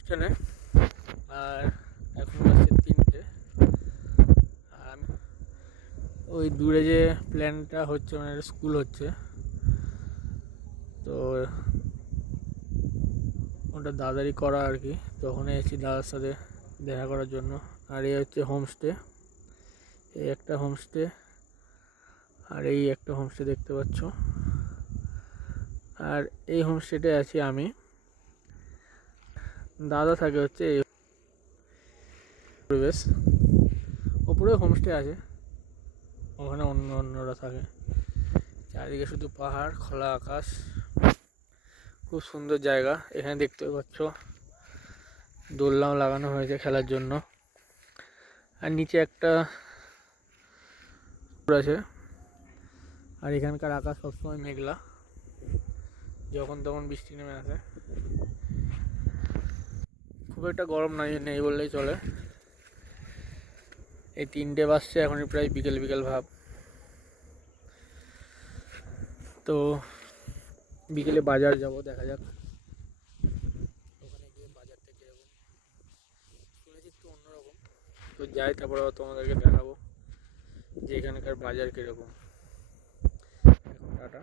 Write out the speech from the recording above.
হোমস্টেনে। আর এখন বাজছে 3টে। আর ওই দূরে যে প্ল্যানটা হচ্ছে, মানে স্কুল হচ্ছে, তো ওটা দাদারই করা আর কি। তখন এসেছি দাদার সাথে দেখা করার জন্য। আর এই হচ্ছে হোমস্টে, এই একটা হোমস্টে আর এই একটা হোমস্টে দেখতে পাচ্ছ। আর এই হোমস্টেতে আছি আমি, দাদা থাকে হচ্ছে এই পরিবেশ। ওপরে হোমস্টে আছে, ওখানে অন্যরা থাকে। চারিদিকে শুধু পাহাড়, খোলা আকাশ, খুব সুন্দর জায়গা। এখানে দেখতে পাচ্ছ দোলনাও লাগানো হয়েছে খেলার জন্য। আর নিচে একটা আছে। আর এখানকার আকাশ সবসময় মেঘলা, যখন তখন বৃষ্টি নেমে আসে। খুব একটা গরম নেই বললেই চলে। এই 3টে বাজছে, এখনই প্রায় বিকেল বিকেল ভাব। তো বিকেলে বাজার যাব, দেখা যাক ওখানে গিয়ে বাজারটা কীরকম। শুনেছি একটু অন্যরকম, তো যাই, তারপরে তোমাদেরকে দেখাবো যে এখানকার বাজার কীরকম। এখন টাটা।